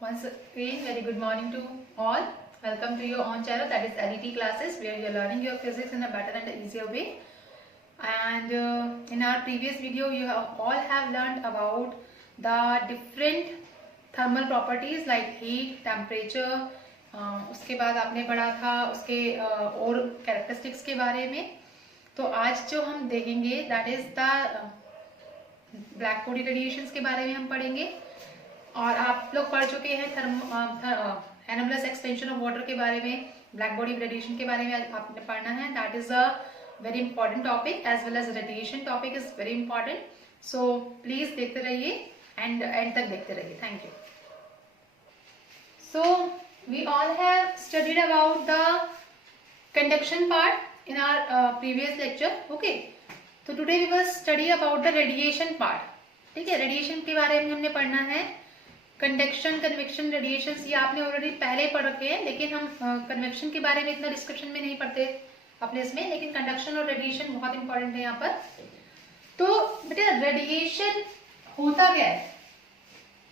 Once again, very good morning to all. Welcome to your own channel, that is LET classes, where you are learning your physics in a better and easier way. And in our previous video, you all have learned about the different thermal properties like heat, temperature. उसके बाद आपने पढ़ा था उसके और characteristics के बारे में. तो आज जो हम देखेंगे that is the black body radiations के बारे में हम पढ़ेंगे. और आप लोग पढ़ चुके हैं एनाबुलस एक्सपेंशन ऑफ वाटर के बारे में, ब्लैक बॉडी रेडिएशन के बारे में आपने पढ़ना है. That is a very important topic as well as radiation topic is very important. So please देखते रहिए एंड एंड तक देखते रहिए. Thank you. So we all have studied about the conduction part in our previous lecture. Okay, तो today we will study about the radiation part. ठीक है, radiation के बारे में हमने पढ़ना है. कंडक्शन, कन्वेक्शन, रेडिएशंस ये आपने ऑलरेडी पहले पढ़ रखे हैं, लेकिन हम कन्वेक्शन के बारे में इतना डिस्क्रिप्शन में नहीं पढ़ते अपने इसमें, लेकिन कंडक्शन और रेडिएशन बहुत इंपॉर्टेंट है यहाँ पर. तो बेटा रेडिएशन होता क्या है?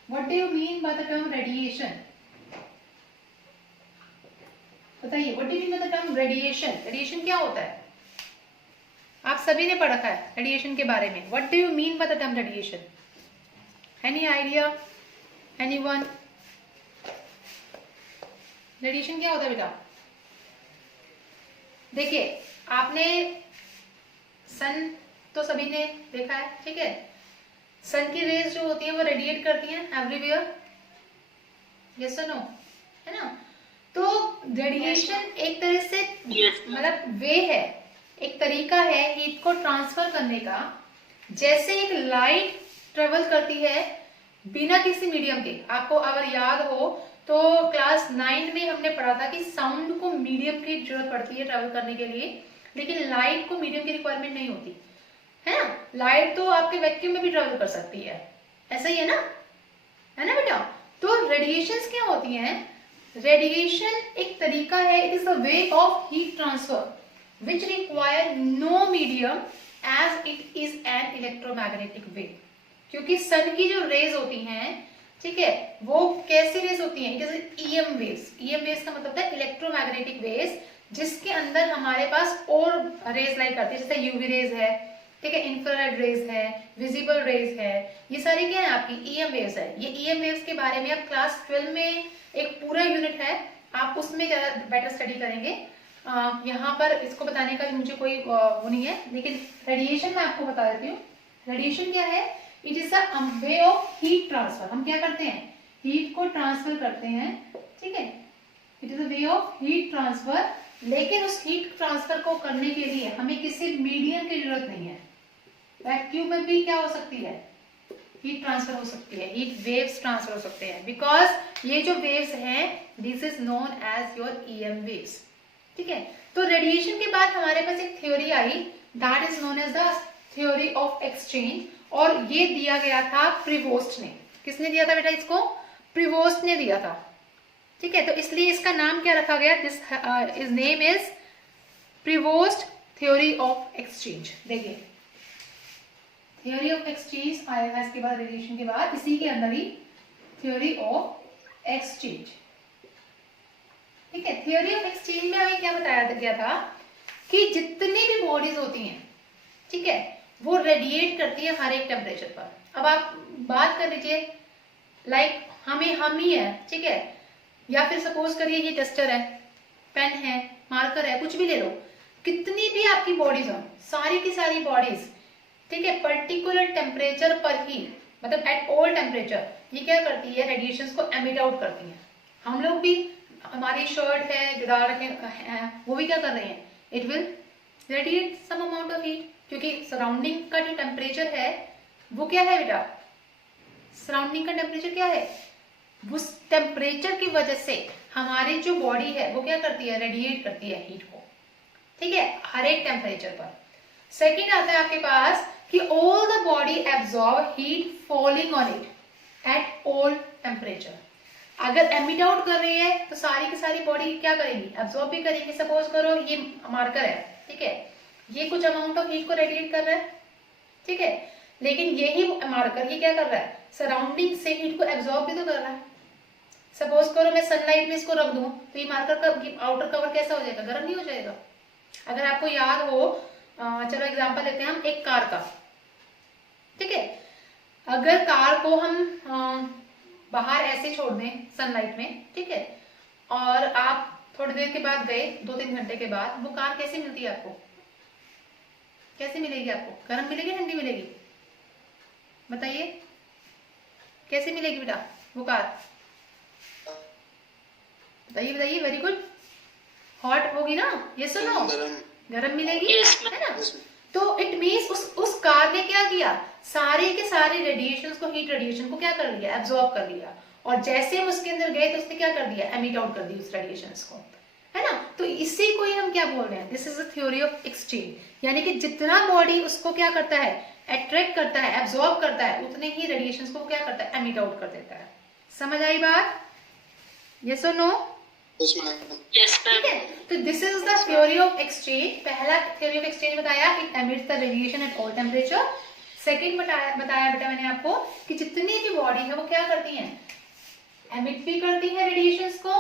What do you mean by the term radiation? बताइए, what do you mean by the term radiation? Radiation क्या होता है? आप सभी ने पढ़ रखा है रेडिएशन के बारे में. What do you mean by the term radiation? Any idea? Anyone? Radiation क्या होता है बेटा? देखिए, आपने सन तो सभी ने देखा है. ठीक है, सन की रेज जो होती है वो रेडिएट करती हैं एवरीवेयर. यस और नो? है ना? तो रेडिएशन एक तरह से मतलब वे है, एक तरीका है हीट को ट्रांसफर करने का. जैसे एक लाइट ट्रेवल करती है बिना किसी मीडियम के. आपको अगर याद हो तो क्लास 9 में हमने पढ़ा था कि साउंड को मीडियम की जरूरत पड़ती है ट्रेवल करने के लिए, लेकिन लाइट को मीडियम की रिक्वायरमेंट नहीं होती है ना. लाइट तो आपके वैक्यूम में भी ट्रेवल कर सकती है, ऐसा ही है ना बेटा? तो रेडिएशंस क्या होती हैं? रेडिएशन एक तरीका है, it is a way of heat transfer which require no medium as it is an electromagnetic wave. क्योंकि सन की जो रेज होती हैं, ठीक है, वो कैसी रेज होती हैं? जैसे ईएम वेव्स. ईएम वेव्स का मतलब है इलेक्ट्रोमैग्नेटिक वेव्स, जिसके अंदर हमारे पास और रेज लाइक करती है. जैसे यूवी रेज है, ठीक है, इंफ्रारेड रेज है, विजिबल रेज है. ये सारी क्या है? आपकी ईएम वेव्स है. ये ईएम वेव्स के बारे में आप क्लास 12 में एक पूरा यूनिट है, आप उसमें ज्यादा बेटर स्टडी करेंगे. यहाँ पर इसको बताने का मुझे कोई वो नहीं है, लेकिन रेडिएशन मैं आपको बता देती हूँ. रेडिएशन क्या है? It is a way of heat transfer. हम क्या करते हैं? हीट को ट्रांसफर करते हैं. ठीक है, it is a way of heat transfer. लेकिन उस हीट ट्रांसफर को करने के लिए हमें किसी मीडियम की जरूरत नहीं है. वैक्यूम में भी क्या हो सकती है? हीट ट्रांसफर हो सकती है, हीट वेव्स ट्रांसफर हो सकते हैं. बिकॉज ये जो वेव्स हैं this is known as your EM waves. ठीक है, तो रेडिएशन के बाद हमारे पास एक थ्योरी आई, that is known as the theory of exchange. और ये दिया गया था प्रिवोस्ट ने. किसने दिया था बेटा इसको? प्रिवोस्ट ने दिया था. ठीक है, तो इसलिए इसका नाम क्या रखा गया? This is name is Prevost theory of exchange. देखिए, थ्योरी ऑफ एक्सचेंज आएगा इसके बाद, रेडिएशन के बाद इसी के अंदर ही थ्योरी ऑफ एक्सचेंज. ठीक है, थ्योरी ऑफ एक्सचेंज में हमें क्या बताया गया था कि जितनी भी बॉडीज होती हैं, ठीक है, वो रेडिएट करती है हर एक टेम्परेचर पर. अब आप बात कर लीजिए लाइक हम ही है, ठीक है, या फिर सपोज करिए ये डस्टर है, पेन है, मार्कर है, कुछ भी ले लो. कितनी भी आपकी बॉडीज हो, सारी की सारी बॉडीज, ठीक है, पर्टिकुलर टेम्परेचर पर ही, मतलब एट ऑल टेम्परेचर, ये क्या करती है? रेडिएशंस को एमिट आउट करती है. हम लोग भी, हमारी शर्ट है जो डाल रखे हैं, वो भी क्या कर रहे हैं? It will radiate some amount of heat. क्योंकि सराउंडिंग का जो टेम्परेचर है वो क्या है बेटा? सराउंडिंग का टेम्परेचर क्या है? उस टेम्परेचर की वजह से हमारी जो बॉडी है वो क्या करती है? रेडिएट करती है हीट को. ठीक है, हर एक टेम्परेचर पर. सेकेंड आता है आपके पास कि all the body absorb heat falling on it at all temperature. अगर एमिट आउट कर रही है तो सारी की सारी बॉडी क्या करेगी? एब्जॉर्ब भी करेगी. सपोज करो ये मार्कर है, ठीक है, ये कुछ अमाउंट ऑफ हीट को रेडिएट कर रहा है, ठीक है, लेकिन यही मार्कर ये क्या कर रहा है? सराउंडिंग से हीट को एब्जॉर्ब भी तो कर रहा है. सपोज करो मैं सनलाइट में इसको रख दूं तो ये मार्कर का आउटर कवर कैसा हो जाएगा, गर्म नहीं हो जाएगा। अगर आपको याद हो, चलो एग्जांपल लेते हैं हम एक कार का, ठीक है। अगर कार को हम बाहर ऐसे छोड़ दें सनलाइट में, ठीक है, और आप थोड़ी देर के बाद गए, 2-3 घंटे के बाद, वो कार कैसी मिलती है आपको, कैसी मिलेगी आपको, गर्म मिलेगी ठंडी मिलेगी, बताइए कैसी मिलेगी बेटा वो कार, बताइए बताइए। वेरी गुड, हॉट होगी ना, ये सुनो, गर्म मिलेगी, है ना। तो इट मीन्स उस कार ने क्या किया, सारे के सारे रेडिएशंस को, हीट रेडिएशन को क्या कर लिया, एब्जॉर्ब कर लिया, और जैसे हम उसके अंदर गए तो उसने क्या कर दिया, एमिट आउट कर दी उस रेडिएशंस को, है ना। तो इसी को ही हम क्या बोल रहे हैं, this is the theory of exchange, यानी कि जितना बॉडी उसको क्या करता है, अट्रैक्ट करता है, एब्जॉर्ब करता है, उतने ही रेडिएशंस को क्या करता है, एमिट आउट कर देता है। समझ आई बात, यस और नो? ठीक है, तो this is the theory of exchange. पहला थ्योरी ऑफ एक्सचेंज बताया, it emits the radiation at all temperature. Second बताया बेटा मैंने आपको कि जितनी भी बॉडी है वो क्या करती हैं, एमिट भी करती है रेडिएशंस को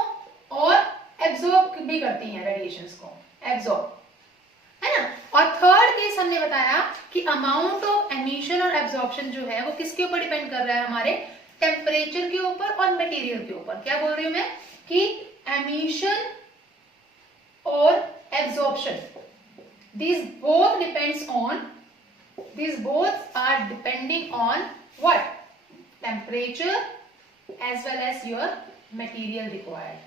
और एब्जॉर्ब भी करती हैं रेडिएशंस को, एब्जॉर्ब, है ना। और थर्ड केस हमने बताया कि अमाउंट ऑफ एमिशन और एब्जॉर्प्शन जो है वो किसके ऊपर डिपेंड कर रहा है, हमारे टेम्परेचर के ऊपर और मटेरियल के ऊपर। क्या बोल रही हूं मैं कि एमिशन और absorption, these both are depending on what, temperature as well as your material required।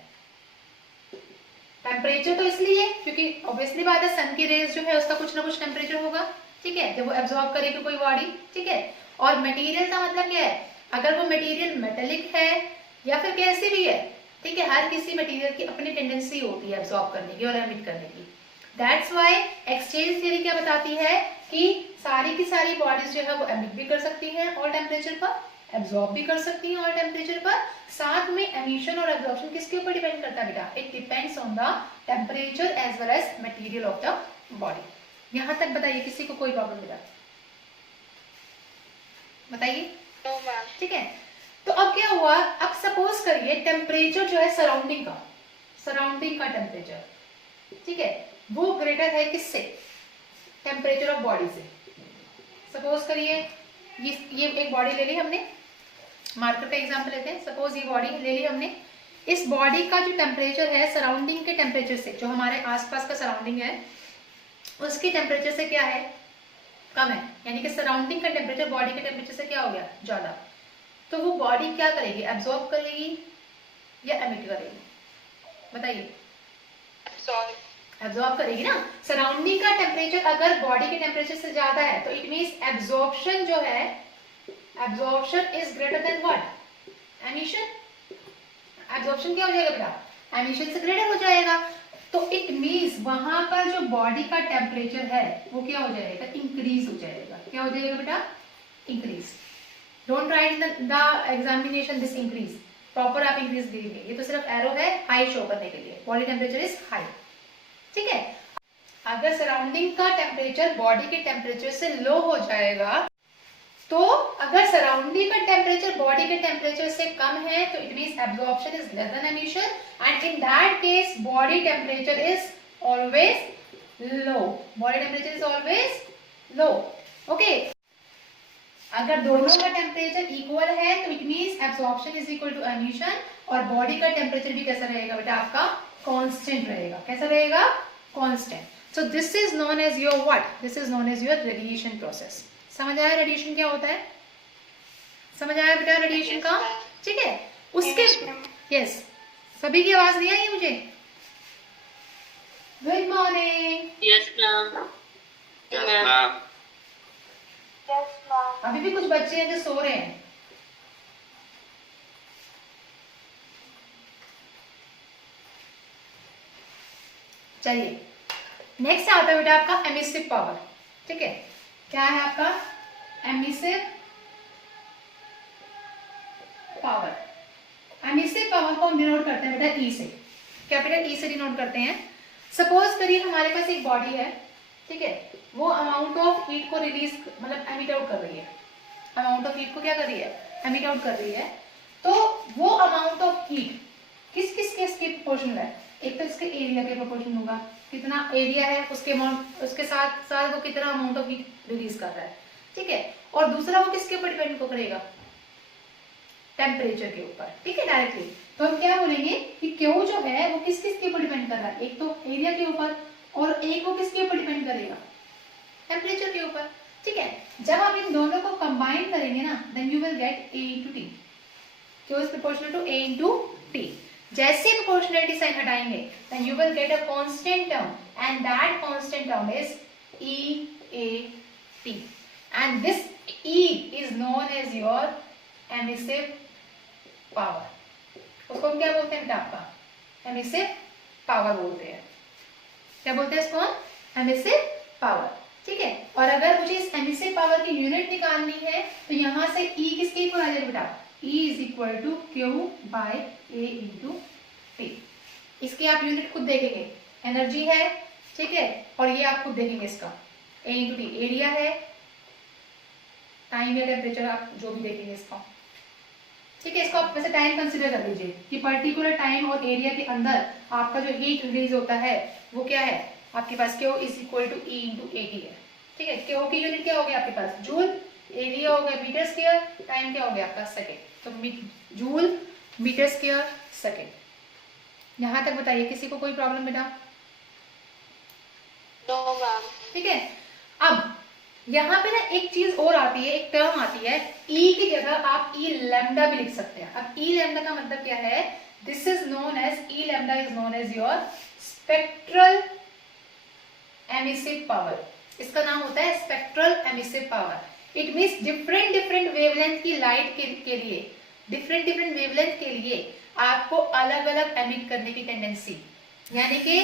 Temperature तो इसलिए क्योंकि ऑब्वियसली बात है सन की रेज जो है उसका कुछ ना कुछ टेम्परेचर होगा, ठीक है, जब वो एब्जॉर्ब करेगी कोई बॉडी, ठीक है। और मटेरियल का मतलब क्या है, अगर वो मटेरियल मेटेलिक है या फिर कैसी भी है, ठीक है, हर किसी मटेरियल की अपनी टेंडेंसी होती है एब्जॉर्ब करने की और एमिट करने की। दैट्स व्हाई एक्सचेंज थ्योरी क्या बताती है कि सारी की सारी बॉडीज जो है वो एमिट भी कर सकती हैं ऑल टेम्परेचर पर, एब्जॉर्ब भी कर सकती हैं ऑल टेम्परेचर पर। साथ में एमिशन और एब्जॉर्प्शन किसके ऊपर डिपेंड करता है बेटा, it depends on the temperature as well as material of the body. यहां तक बताइए, किसी को कोई प्रॉब्लम बेटा बताइए, ठीक है। तो अब क्या हुआ, अब सपोज करिए टेम्परेचर जो है सराउंडिंग का टेम्परेचर, ठीक है, वो ग्रेटर है किससे, टेम्परेचर ऑफ बॉडी से। सपोज करिए ये एक बॉडी ले ली हमने, मार्कर का एग्जांपल लेते हैं। सपोज ये बॉडी ले ली हमने, इस बॉडी का जो टेम्परेचर है सराउंडिंग के टेम्परेचर से, जो हमारे आसपास का सराउंडिंग है उसके टेम्परेचर से क्या है, कम है, यानी कि सराउंडिंग का टेम्परेचर बॉडी के टेम्परेचर से क्या हो गया, ज्यादा। तो वो बॉडी क्या करेगी, एब्जॉर्ब करेगी या एमिट करेगी, बताइए। एब्जॉर्ब करेगी ना। सराउंडिंग का टेम्परेचर अगर बॉडी के टेम्परेचर से ज्यादा है तो इट मींस एब्जॉर्प्शन जो है, absorption is greater than what, emission. Absorption क्या हो जाएगा बेटा, एमिशन से ग्रेटर हो जाएगा। तो इट मींस वहां पर जो बॉडी का टेम्परेचर है वो क्या हो जाएगा, इंक्रीज हो जाएगा। क्या हो जाएगा बेटा, increase. Don't write in the examination this increase, proper आप इंक्रीज देंगे, ये तो सिर्फ एरो है हाई शो करने के लिए, बॉडी टेम्परेचर इज हाई, ठीक है। अगर सराउंडिंग का टेम्परेचर बॉडी के टेम्परेचर से लो हो जाएगा, तो अगर सराउंडिंग का टेम्परेचर बॉडी के टेम्परेचर से कम है तो it means absorption is less than emission, and in that case body temperature is always low, body temperature is always low, okay. अगर दोनों का टेम्परेचर इक्वल है तो it means absorption is equal to emission, और body का temperature भी कैसा रहेगा बेटा, आपका कांस्टेंट रहेगा। कैसा रहेगा, constant. So this is known as your what, this is known as your radiation process. समझ आया रेडिएशन क्या होता है, समझ आया बेटा रेडिएशन का, ठीक है। उसके यस, सभी की आवाज नहीं आई मुझे, गुड मॉर्निंग। Yes ma'am. अभी भी कुछ बच्चे हैं जो सो रहे हैं, चलिए नेक्स्ट आता है बेटा आपका एमिसिव पावर, ठीक है। क्या है आपका एमिसिव पावर। एमिसिव पावर को हम डिनोट करते हैं बेटा ई से, कैपिटल ई से डिनोट करते हैं। सपोज करिए हमारे पास एक बॉडी है, ठीक है, वो अमाउंट ऑफ हीट को रिलीज मतलब एमिट आउट कर रही है, अमाउंट ऑफ हीट को क्या कर रही है, एमिट आउट कर रही है। तो वो अमाउंट ऑफ हीट प्रोपोर्शनल है, एक तो इसके एरिया के प्रोपोर्शनल होगा, कितना एरिया है उसके अमाउंट, उसके साथ साथ वो कितना अमाउंट ऑफ हीट रिलीज कर रहा है, ठीक है। और दूसरा वो किसके ऊपर डिपेंड करेगा, टेम्परेचर के ऊपर, ठीक है, डायरेक्टली। तो हम क्या बोलेंगे कि क्यू जो है वो किस किस के ऊपर डिपेंड कर रहा है, एक तो एरिया के ऊपर और एक वो किसके ऊपर डिपेंड करेगा, टेम्परेचर के ऊपर, ठीक है। जब आप इन दोनों को कंबाइन करेंगे ना, then you will get A into T, Q is proportional to A into T। जैसे प्रोपोर्शनलिटी साइन हटाएंगे then you will get a constant term and that constant term is EAT and this E is known as your emissive power. उसको हम क्या बोलते हैं बेटा, आपका emissive power बोलते हैं। क्या बोलते हैं इसको, एमिसिव पावर, ठीक है। और अगर मुझे इस एमिसिव पावर की यूनिट निकालनी है तो यहां से E किसके इक्वल आ जाएगा बेटा, E is equal to Q by A into T। इसकी आप यूनिट खुद देखेंगे, एनर्जी है, ठीक है, और ये आप खुद देखेंगे इसका A इंटू टी एरिया है, टाइम या टेम्परेचर आप जो भी देखेंगे इसका, ठीक है। इसको आप वैसे टाइम कंसिडर कर लीजिए कि पर्टिकुलर टाइम और एरिया के अंदर आपका जो हीट रिलीज होता है वो क्या है आपके पास, Q is equal to E into AT है, ठीक है। Q की यूनिट क्या हो गया आपके पास, जूल, एरिया हो गया मीटर स्क्वायर, टाइम क्या हो गया आपका सेकेंड, तो जूल मीटर स्क्वायर सेकेंड। यहां तक बताइए, किसी को कोई प्रॉब्लम बेटा? No ma'am. ठीक है। अब यहाँ पे ना एक चीज और आती है, एक टर्म आती है, E की जगह आप E लैम्डा भी लिख सकते हैं। अब E लैम्डा का मतलब क्या है, this is known as E lambda is known as your spectral emissive power. इसका नाम होता है spectral emissive power. It means different different wavelength की लाइट के लिए, डिफरेंट डिफरेंट वेवलेंथ के लिए आपको अलग अलग एमिट करने की टेंडेंसी, यानी कि